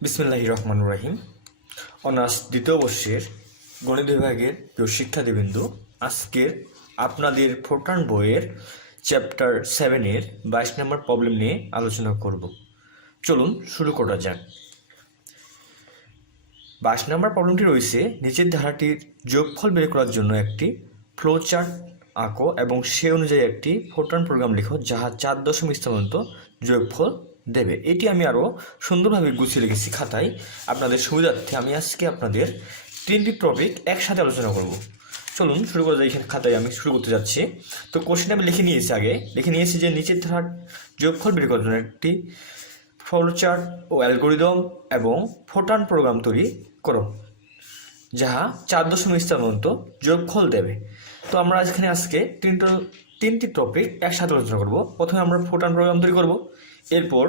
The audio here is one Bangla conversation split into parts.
বিসমিল্লাহির রহমানির রহিম। অনার্স দ্বিতীয় বর্ষের গণিত বিভাগের প্রিয় শিক্ষার্থীবৃন্দ, আজকের আপনাদের ফোরট্রান বইয়ের চ্যাপ্টার 7-এর 22 নম্বর প্রবলেম নিয়ে আলোচনা করব। চলুন শুরু করা যাক। 22 নম্বর প্রবলেমটি রয়েছে, নিচের ধারাটির যোগফল বের করার জন্য একটি ফ্লোচার্ট আঁকো এবং সে অনুযায়ী একটি ফোরট্রান প্রোগ্রাম লিখো যাহা 4 দশমিক স্থান পর্যন্ত যোগফল দেবে। এটি আমি আরও সুন্দরভাবে গুছিয়ে রেখেছি খাতায়। আপনাদের সুবিধার্থে আমি আজকে আপনাদের 3টি টপিক একসাথে আলোচনা করব। চলুন শুরু করা যায়। এখানে খাতায় আমি শুরু করতে যাচ্ছি। তো কোশ্চেন আমি লিখে নিয়েছি যে নিচের ধারার যোগফল বের করার জন্য একটি ফ্লোচার্ট ও অ্যালগরিদম এবং ফোরট্রান প্রোগ্রাম তৈরি করো যাহা 4 দশমিক স্থান পর্যন্ত যোগফল দেবে। তো আমরা এখানে আজকে তিনটি টপিক একসাথে আলোচনা করব। প্রথমে আমরা ফোরট্রান প্রোগ্রাম তৈরি করব, এরপর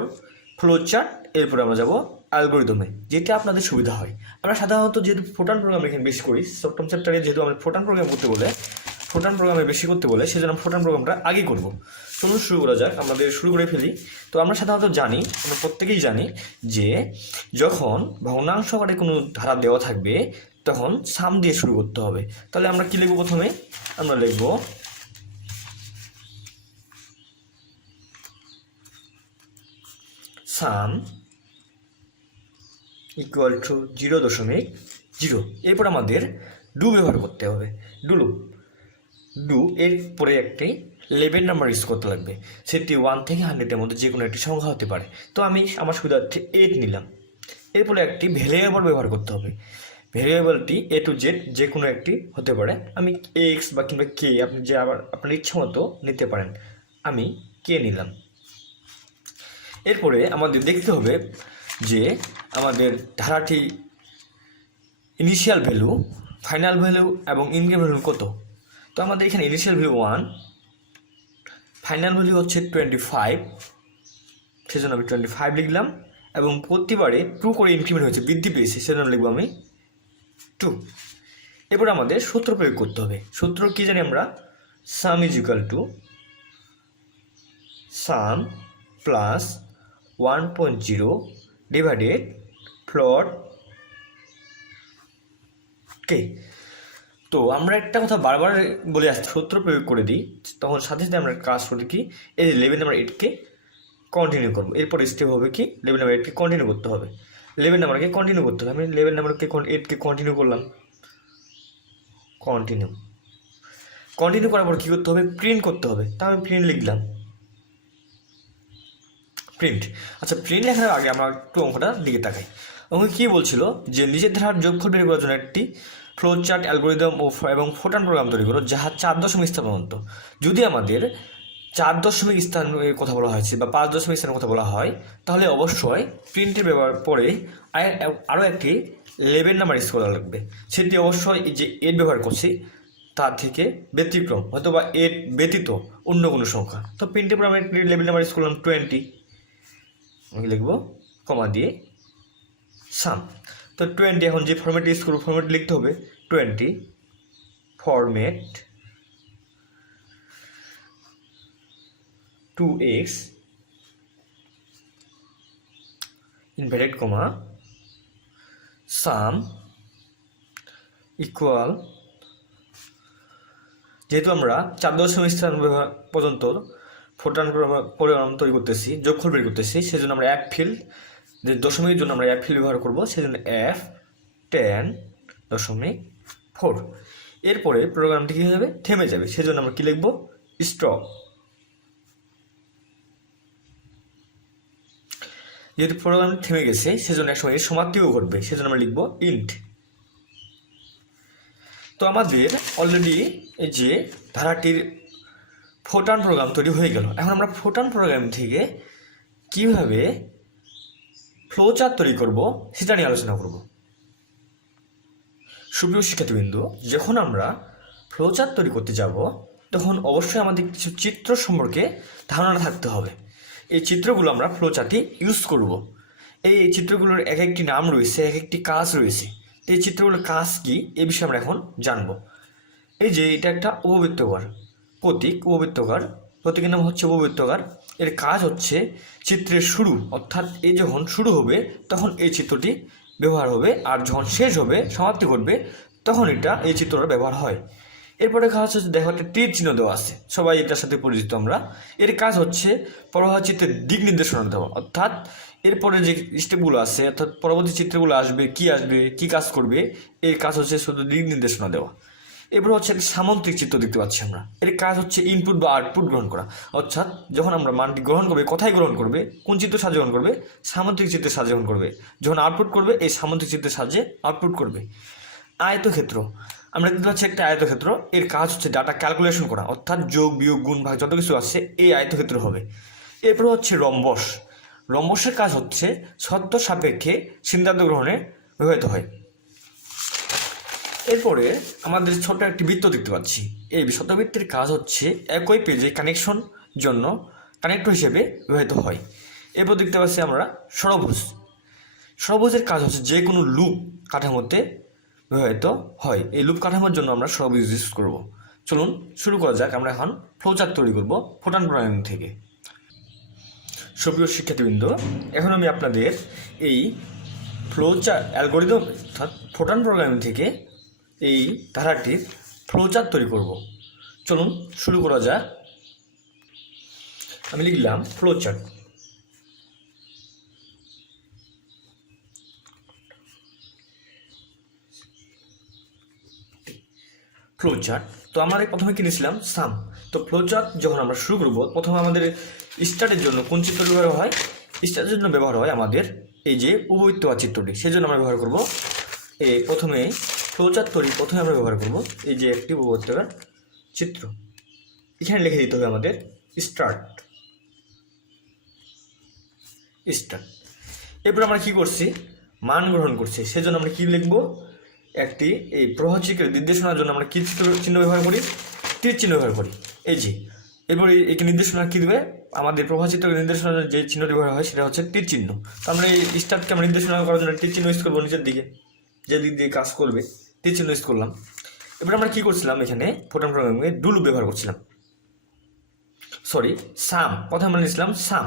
ফ্লোচার্ট, এরপর আমরা যাব অ্যালগরিদমে, যেটা আপনাদের সুবিধা হয়। আমরা সাধারণত যেহেতু ফোরট্রান প্রোগ্রাম এখানে বেশি করি, সপ্তম চ্যাপ্টারে যেহেতু আমরা ফোরট্রান প্রোগ্রামে বেশি করতে বলে, সেজন্য ফোরট্রান প্রোগ্রামটা আগে করব। চলুন শুরু করা যাক। আমাদের শুরু করে ফেলি। তো আমরা সাধারণত জানি, আমরা প্রত্যেকেই জানি যে যখন ভগ্নাংশ আকারে কোনো ধারা দেওয়া থাকবে তখন সাম দিয়ে শুরু করতে হবে। তাহলে আমরা কি লিখব? প্রথমে আমরা লিখব সাম ইকুয়াল টু 0.0। এরপর আমাদের ডু ব্যবহার করতে হবে। ডু এর পরে একটি 11 নাম্বার ইউজ করতে লাগবে। সেটি 1 থেকে 100-এর মধ্যে যে কোনো একটি সংখ্যা হতে পারে। তো আমি আমার সুবিধার্থে 8 নিলাম। এরপরে একটি ভ্যারিয়েবল ব্যবহার করতে হবে। ভ্যারিয়েবলটি A to Z যে কোনো একটি হতে পারে। আমি এক্স বা কিংবা কে, আপনি যে আবার আপনার ইচ্ছা মতো নিতে পারেন। আমি কে নিলাম। এরপরে আমাদের দেখতে হবে যে আমাদের ধারাটি ইনিশিয়াল ভ্যালু, ফাইনাল ভ্যালু এবং ইনক্রিমেন্ট ভ্যালু কত। তো আমাদের এখানে ইনিশিয়াল ভ্যালু 1, ফাইনাল ভ্যালু হচ্ছে 25, সেজন্য আমি 25 লিখলাম এবং প্রতিবারে 2 করে ইনক্রিমেন্ট হয়েছে, বৃদ্ধি পেয়েছে, সেজন্য লিখবো আমি 2। এরপর আমাদের সূত্র প্রয়োগ করতে হবে। সূত্র কি জানি আমরা? Sum is equal to sum plus 1.0 divided float K. তো আমরা একটা কথা বারবার বলে আসছি, সূত্র প্রয়োগ করে দিই, তখন সাথে সাথে আমরা কাজ করি কি, এই 11 নাম্বার 8কে কন্টিনিউ করবো। এরপর স্টেপ হবে কি, 11 নাম্বার 8কে কন্টিনিউ করতে হবে। 11 নাম্বারকে কন্টিনিউ করতে হবে। আমি 11 নাম্বারকে 8কে কন্টিনিউ করলাম। কন্টিনিউ করার পর কী করতে হবে? প্রিন্ট করতে হবে। তা আমি প্রিন্ট লিখলাম, প্রিন্ট। আচ্ছা, প্রিন্ট লেখার আগে আমরা একটু অঙ্কটা দিকে তাকাই। অঙ্ক কী বলছিল যে নিচের ধারার যোগফল বের করার জন্য একটি ফ্লোচার্ট, অ্যালগরিদম এবং ফোরট্রান প্রোগ্রাম তৈরি করো যাহা 4 দশমিক স্থান পর্যন্ত। যদি আমাদের 4 দশমিক স্থানের কথা বলা হয়েছে বা 5 দশমিক স্থানের কথা বলা হয়, তাহলে অবশ্যই প্রিন্টের ব্যবহার পরে আরও একটি 11 নাম্বার ইউজ করা লাগবে। সেটি অবশ্যই যে 8 ব্যবহার করছি তার থেকে ব্যতিক্রম, হয়তো বা 8 ব্যতীত অন্য কোনো সংখ্যা। তো প্রিন্টের পর আমি 11 নাম্বার ইউজ করলাম 20। আমি লিখবো কমা দিয়ে সাম। তো 20 এখন যে ফরম্যাট ইউজ করবো, ফরম্যাট লিখতে হবে 20 ফরম্যাট 2x ইনভার্টেড কমা সাম ইকুয়াল, যেহেতু আমরা 4 দশমিক স্থান পর্যন্ত ফোরট্রান প্রোগ্রাম তৈরি করতেছি, যোগফল বের করতেছি, সেজন্য আমরা এক ফিল্ড, যে দশমিকের জন্য আমরা এক ফিল্ড ব্যবহার করবো, সেজন্য F10.4। এরপরে প্রোগ্রামটি কী হবে? থেমে যাবে, সেজন্য আমরা কী লিখবো? স্টপ। যেহেতু প্রোগ্রাম থেমে গেছে, সেজন্য এক সময় এর সমাপ্তিও ঘটবে, সেজন্য আমরা লিখবো ইন্ট। তো আমাদের অলরেডি এই যে ধারাটির ফোরট্রান প্রোগ্রাম তৈরি হয়ে গেল। এখন আমরা ফোরট্রান প্রোগ্রাম থেকে কিভাবে ফ্লোচার্ট তৈরি করব সেটা নিয়ে আলোচনা করব। সুপ্রিয় শিক্ষার্থীবৃন্দ, যখন আমরা ফ্লোচার্ট তৈরি করতে যাব তখন অবশ্যই আমাদের কিছু চিত্র সম্পর্কে ধারণা থাকতে হবে। এই চিত্রগুলো আমরা ফ্লোচার্টে ইউজ করব। এই চিত্রগুলোর এক একটি নাম রয়েছে, এক একটি কাজ রয়েছে। এই চিত্রগুলোর কাজ কি, এ বিষয়ে আমরা এখন জানব। এই যে এটা একটা উপবৃত্তকার প্রতীক, উপবৃত্তকার প্রতীকের নাম হচ্ছে উপবৃত্তকার। এর কাজ হচ্ছে চিত্রের শুরু, অর্থাৎ এই যখন শুরু হবে তখন এই চিত্রটি ব্যবহার হবে, আর যখন শেষ হবে সমাপ্তি ঘটবে তখন এই চিত্রটা ব্যবহার হয়। এরপরে কাজ হচ্ছে, দেখো একটা তীর চিহ্ন দেওয়া আছে, সবাই এটার সাথে পরিচিত আমরা। এর কাজ হচ্ছে প্রবাহ চিত্রের দিক নির্দেশনা দেওয়া, অর্থাৎ এরপরে যে স্টেপগুলো আছে, অর্থাৎ পরবর্তী চিত্রগুলো আসবে, কি কাজ করবে, এর কাজ হচ্ছে শুধু দিক নির্দেশনা দেওয়া। এরপর হচ্ছে একটি সামন্ত্রিক চিত্র দেখতে পাচ্ছি আমরা। এর কাজ হচ্ছে ইনপুট বা আউটপুট গ্রহণ করা, অর্থাৎ যখন আমরা মানটি গ্রহণ করবে, কোথায় গ্রহণ করবে, কোন চিত্র সাহায্যে গ্রহণ করবে, সামন্ত্রিক চিত্রের সাহায্যে গ্রহণ করবে। যখন আউটপুট করবে, এই সামন্ত্রিক চিত্রের সাহায্যে আউটপুট করবে। আয়তক্ষেত্র, আমরা দেখতে পাচ্ছি একটা আয়তক্ষেত্র। এর কাজ হচ্ছে ডাটা ক্যালকুলেশন করা, অর্থাৎ যোগ বিয়োগ গুণ ভাগ যত কিছু আছে এই আয়তক্ষেত্র হবে। এরপর হচ্ছে রম্বস। রম্বসের কাজ হচ্ছে শর্ত সাপেক্ষে সিদ্ধান্ত গ্রহণে ব্যবহৃত হয়। এরপরে আমাদের ছোট একটি বৃত্ত দেখতে পাচ্ছি। এই শতবৃত্তের কাজ হচ্ছে একই পেজে কানেকশন জন্য কানেক্টর হিসেবে ব্যবহৃত হয়। এরপর দেখতে পাচ্ছি আমরা ষড়ভুজ। ষড়ভুজের কাজ হচ্ছে যে কোনো লুপ কাঠামোতে ব্যবহৃত হয়। এই লুপ কাঠামোর জন্য আমরা ষড়ভুজ ইউজ করব। চলুন শুরু করা যাক। আমরা এখন ফ্লোচার্ট তৈরি করব ফোরট্রান প্রোগ্রামিং থেকে। সুপ্রিয় শিক্ষার্থীবৃন্দ, এখন আমি আপনাদের এই ফ্লোচার্ট অ্যালগরিদম অর্থাৎ ফোরট্রান প্রোগ্রামিং থেকে এই ধারাটির ফ্লোচার্ট তৈরি করব। চলুন শুরু করা যাক। আমি লিখলাম ফ্লোচার্ট। ফ্লোচার্ট, তো আমরা প্রথমে কিনেছিলাম সাম। তো ফ্লোচার্ট যখন আমরা শুরু করব, প্রথমে আমাদের স্টার্টের জন্য কোন চিত্র ব্যবহার হয়? স্টার্টের জন্য ব্যবহার হয় আমাদের এই যে উপবৃত্ত বা চিত্রটি, সেই জন্য আমরা ব্যবহার করব প্রথমে ফ্লোচার্ট তৈরি। প্রথমে আমরা ব্যবহার করব এই যে একটি উপবৃত্তাকার চিত্র। এখানে লিখে দিতে হবে আমাদের স্টার্ট। এরপর আমরা কি করছি? মান গ্রহণ করছি, সেজন্য আমরা কি লিখব? একটি এই প্রবাহ চিত্রের নির্দেশনার জন্য আমরা কি চিহ্ন ব্যবহার করি? তীর চিহ্ন ব্যবহার করি। এই যে এরপরে একে নির্দেশনা কি দেবে? আমাদের প্রবাহ চিত্রের নির্দেশনার যে চিহ্নটি ব্যবহার হয় সেটা হচ্ছে তীর চিহ্ন। তো আমরা এই স্টার্টকে আমরা নির্দেশনা করার জন্য তীর চিহ্ন ইউজ করবো নিচের দিকে, যে দিক দিয়ে কাজ করবে তীর চিহ্ন ইউজ করলাম। এবার আমরা কি করছিলাম? এখানে ফোরট্রান প্রোগ্রামিংয়ে ডু লুপ ব্যবহার করছিলাম, সাম। কথা আমরা নিয়েছিলাম সাম।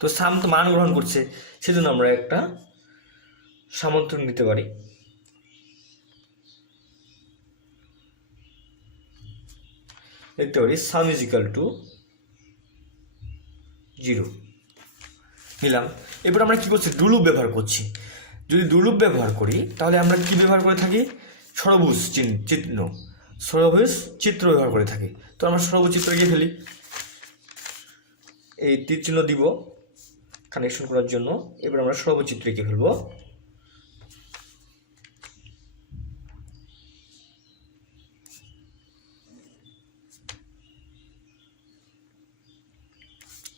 তো সাম তো মান গ্রহণ করছে, সেজন্য আমরা একটা সামন্তন নিতে পারি। দেখতে পারি সাম ইজ ইকাল টু 0 নিলাম। এরপর আমরা কি করছি? ডু লুপ ব্যবহার করছি। যদি ডু লুপ ব্যবহার করি তাহলে আমরা কি ব্যবহার করে থাকি? ষড়ভুজ চিত্র ব্যবহার করে থাকি। তো আমরা ষড়ভুজ চিত্র এঁকে ফেলি। এই তীর চিহ্ন দিব কানেকশন করার জন্য। এবার আমরা ষড়ভুজ চিত্র এঁকে ফেলবো।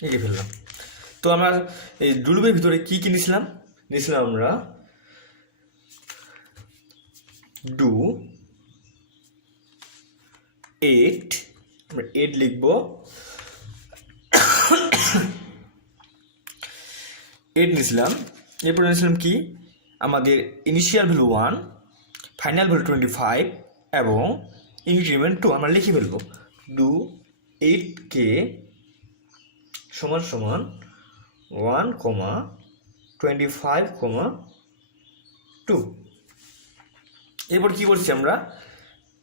এঁকে ফেললাম। তো আমরা এই ডু লুপের ভিতরে কি নিয়েছিলাম আমরা ডু 8, আমরা 8 লিখবো। 8 নিয়েছিলাম। এরপরে নিয়েছিলাম কি? আমাদের ইনিশিয়াল ভ্যালু 1, ফাইনাল ভ্যালু 25 এবং ইনক্রিমেন্ট 2 আমরা লিখে ফেলবো। ডু 8k সমান 1, 25, 2। এরপর কি করছি? আমরা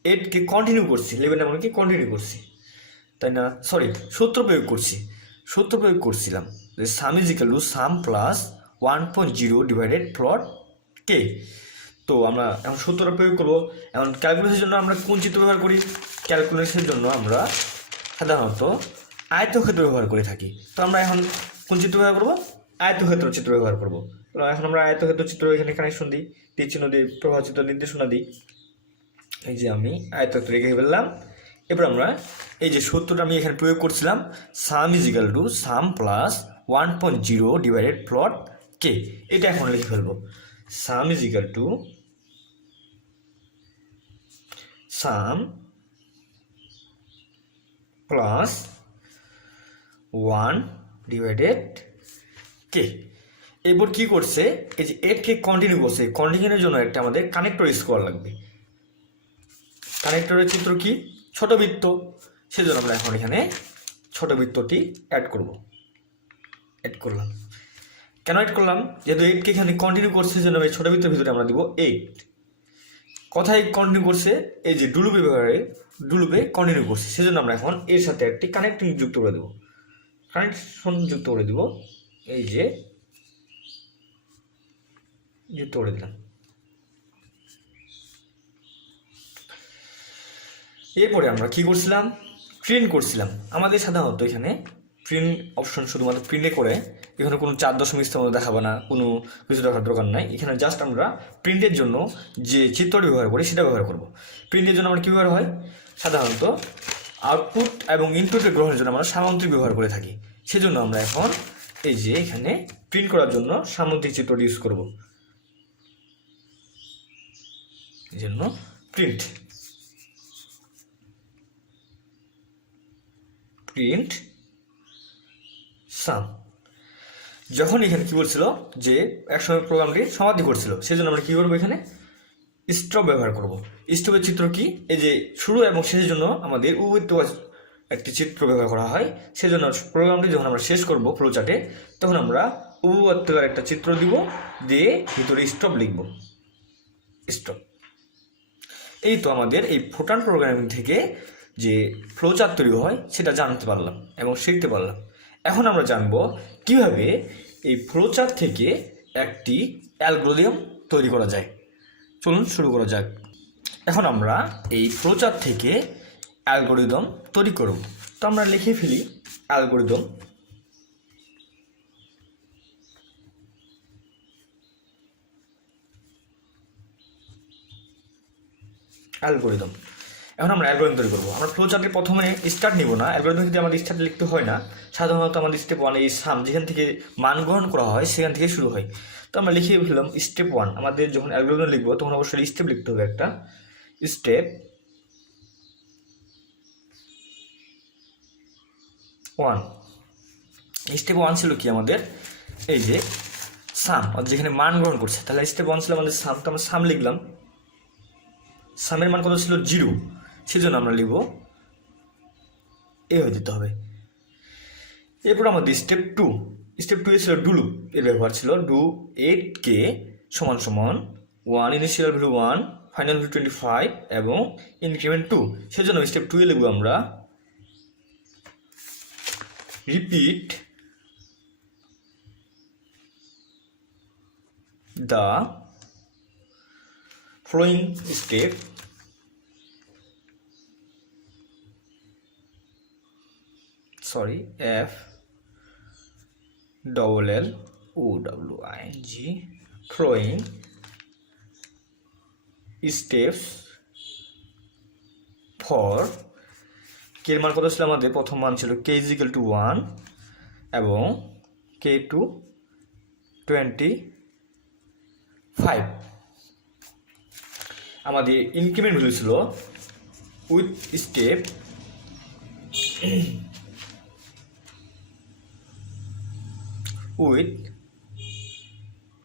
8কে কন্টিনিউ করছি, 11 এমনকি কন্টিনিউ করছি, তাই না? সূত্র প্রয়োগ করছিলাম যে sum is equal to sum plus 1.0 divided float K. তো আমরা এখন সূত্রটা প্রয়োগ করবো। এখন ক্যালকুলেশনের জন্য আমরা কোন চিত্র ব্যবহার করি? ক্যালকুলেশনের জন্য আমরা সাধারণত আয়তক্ষেত্র ব্যবহার করে থাকি। তো আমরা এখন কোন চিত্র ব্যবহার করবো? আয়তক্ষেত্র চিত্র ব্যবহার করবো। এখন আমরা আয়তক্ষেত্র চিত্র এখানে কানেকশন দিই, তীর চিহ্ন দিই, প্রবাহ চিত্র নির্দেশনা দিই। এই যে আমি আয়তক্ষেত্র রেখে ফেললাম। এবার আমরা এই যে সূত্রটা আমি এখানে প্রয়োগ করছিলাম, sum is equal to sum plus 1.0 divided float K, এটা এখন লিখে ফেলবো। Sum is equal to sum plus 1 divided K. এরপর কি করছে? এই যে 8কে কন্টিনিউ করছে। কন্টিনিউর জন্য একটা আমাদের কানেক্টর ইউজ করা লাগবে। কানেক্টরের চিত্র কি? ছোট বৃত্ত, সেজন্য আমরা এখন এখানে ছোট বৃত্তটি অ্যাড করব। 8 করলাম। কেন 8 করলাম? যেহেতু 8কে এখানে কন্টিনিউ করছে সেজন্য আমি ছোট বৃত্তের ভিতরে আমরা দিব 8। কথায় কন্টিনিউ করছে, এই যে ডু লুপে কন্টিনিউ করছে, সেজন্য আমরা এখন এর সাথে একটি কানেক্টিং যুক্ত করে দেবো, কানেকশন যুক্ত করে দিব। এই যে যুক্ত করে দিলাম। এরপরে আমরা কি করছিলাম? প্রিন্ট করছিলাম। আমাদের সাধারণত এখানে প্রিন্ট অপশন শুধুমাত্র প্রিন্টে করে, এখানে কোনো 4 দশমিক স্থান দেখাবে না, কোনো কিছু দেখার দরকার নাই। এখানে জাস্ট আমরা প্রিন্টের জন্য যে চিত্রটি ব্যবহার করি সেটা ব্যবহার করব। প্রিন্টের জন্য আমরা কী ব্যবহার হয়? সাধারণত আউটপুট এবং ইনপুটের গ্রহণের জন্য আমরা সামান্তরিক ব্যবহার করে থাকি। সেজন্য আমরা এখন এই যে এখানে প্রিন্ট করার জন্য সামান্তরিক চিত্রটি ইউজ করব। এই জন্য প্রিন্ট সাম। যখন এখানে কি বলছিল যে একসময় প্রোগ্রামটি সমাপ্তি করছিল, সেজন্য আমরা কি করবো? এখানে স্টপ ব্যবহার করব। স্টপের চিত্র কি? এই যে শুরু এবং শেষের জন্য আমাদের উভয় একটি চিত্র ব্যবহার করা হয়। সেজন্য প্রোগ্রামটি যখন আমরা শেষ করব ফ্লো চার্টে, তখন আমরা উভয়ত্বকার একটা চিত্র দিব, দিয়ে ভিতরে স্টপ লিখব। স্টপ। এই তো আমাদের এই ফোরট্রান প্রোগ্রামিং থেকে যে ফ্লো চার্ট তৈরি হয় সেটা জানতে পারলাম এবং শিখতে পারলাম। এখন আমরা জানব কিভাবে এই ফ্লো চার্ট থেকে একটি অ্যালগরিদম তৈরি করা যায়। চলুন শুরু করা যাক। এখন আমরা এই ফ্লো চার্ট থেকে অ্যালগরিদম তৈরি করব। তো আমরা লিখে ফেলি অ্যালগরিদম। এখন আমরা অ্যালগরিদম তৈরি করবো। আমরা ফ্লো চার্টের প্রথমে স্টার্ট নিব না, অ্যালগরিদম যদি আমাদের স্টার্ট লিখতে হয় না, সাধারণত আমাদের স্টেপ 1 এই সাম যেখান থেকে মান গ্রহণ করা হয় সেখান থেকে শুরু হয়। তো আমরা লিখে ফেললাম স্টেপ 1। আমাদের যখন অ্যালগরিদম লিখবো তখন অবশ্যই স্টেপ লিখতে হবে একটা। স্টেপ 1। স্টেপ 1 ছিল কি আমাদের? এই যে সাম, যেখানে মান গ্রহণ করছে। তাহলে স্টেপ 1 ছিল আমাদের সাম। তো আমরা সাম লিখলাম। সামের মান কত ছিল? 0। সেজন্য আমরা লিখব এ হয়ে যেতে হবে। এরপর আমাদের স্টেপ 2। স্টেপ 2 এ ছিল ডু লুপ। এর ব্যবহার ছিল ডু 8কে সমান সমান 1, ইনিশিয়াল ভ্যালু 1, ফাইনাল ভ্যালু 25 এবং ইনক্রিমেন্ট 2। সেজন্য স্টেপ 2 এ লিখব আমরা repeat the following step F double L O W I N G following steps for k এর মান কত ছিল আমাদের? প্রথম মান ছিল k is equal to 1 এবং k to 25। আমাদের ইনক্রিমেন্ট ভ্যালু ছিল উইথ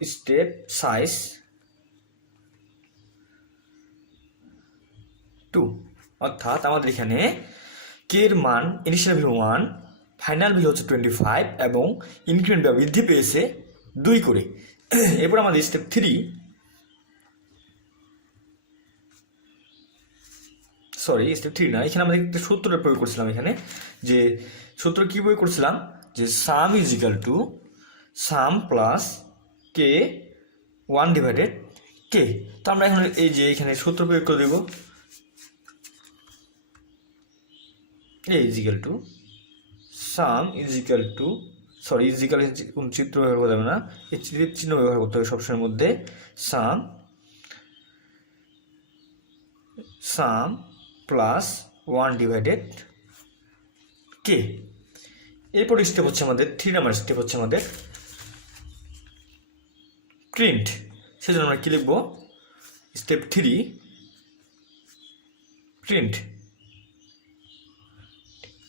স্টেপ সাইজ 2। অর্থাৎ আমাদের এখানে কে এর মান ইনিশিয়াল ভ্যালু 1, ফাইনাল ভ্যালু হচ্ছে 25 এবং ইনক্রিমেন্ট বা বৃদ্ধি পেয়েছে 2 করে। এরপর আমাদের স্টেপ 3, স্টেপ 3 না, এখানে আমরা একটা সূত্রটা প্রয়োগ করছিলাম। এখানে যে সূত্র কি প্রয়োগ করছিলাম? যে sum is equal to sum plus K 1 divided K. তো আমরা এখন এই যে এখানে সূত্র প্রয়োগ করে দেব। A is equal to sum is equal to is equal কোন চিত্র ব্যবহার করা যাবে না, এই চিহ্ন ব্যবহার করতে হবে সবসময়ের মধ্যে। সাম প্লাস 1 ডিভাইডেড কে। এরপর স্টেপ হচ্ছে আমাদের 3 নাম্বার স্টেপ হচ্ছে আমাদের প্রিন্ট। সেজন্য আমরা কি লিখব? স্টেপ 3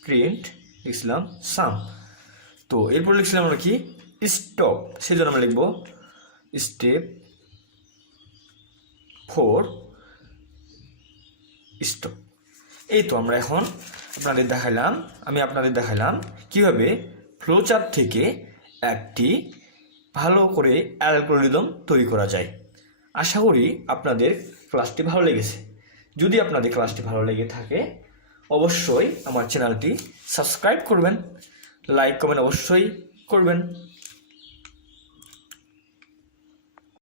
প্রিন্ট লিখছিলাম সাম। তো এরপর লিখছিলাম আমরা কি? স্টপ। সেজন্য আমরা লিখব স্টেপ 4 স্টপ। এই তো আমরা এখন আমি আপনাদের দেখাইলাম কিভাবে ফ্লো চার্ট থেকে একটি ভালো করে অ্যালগরিদম তৈরি করা যায়। আশা করি আপনাদের ক্লাসটি ভালো লেগেছে। যদি আপনাদের ক্লাসটি ভালো লেগে থাকে অবশ্যই আমার চ্যানেলটি সাবস্ক্রাইব করবেন, লাইক কমেন্ট অবশ্যই করবেন।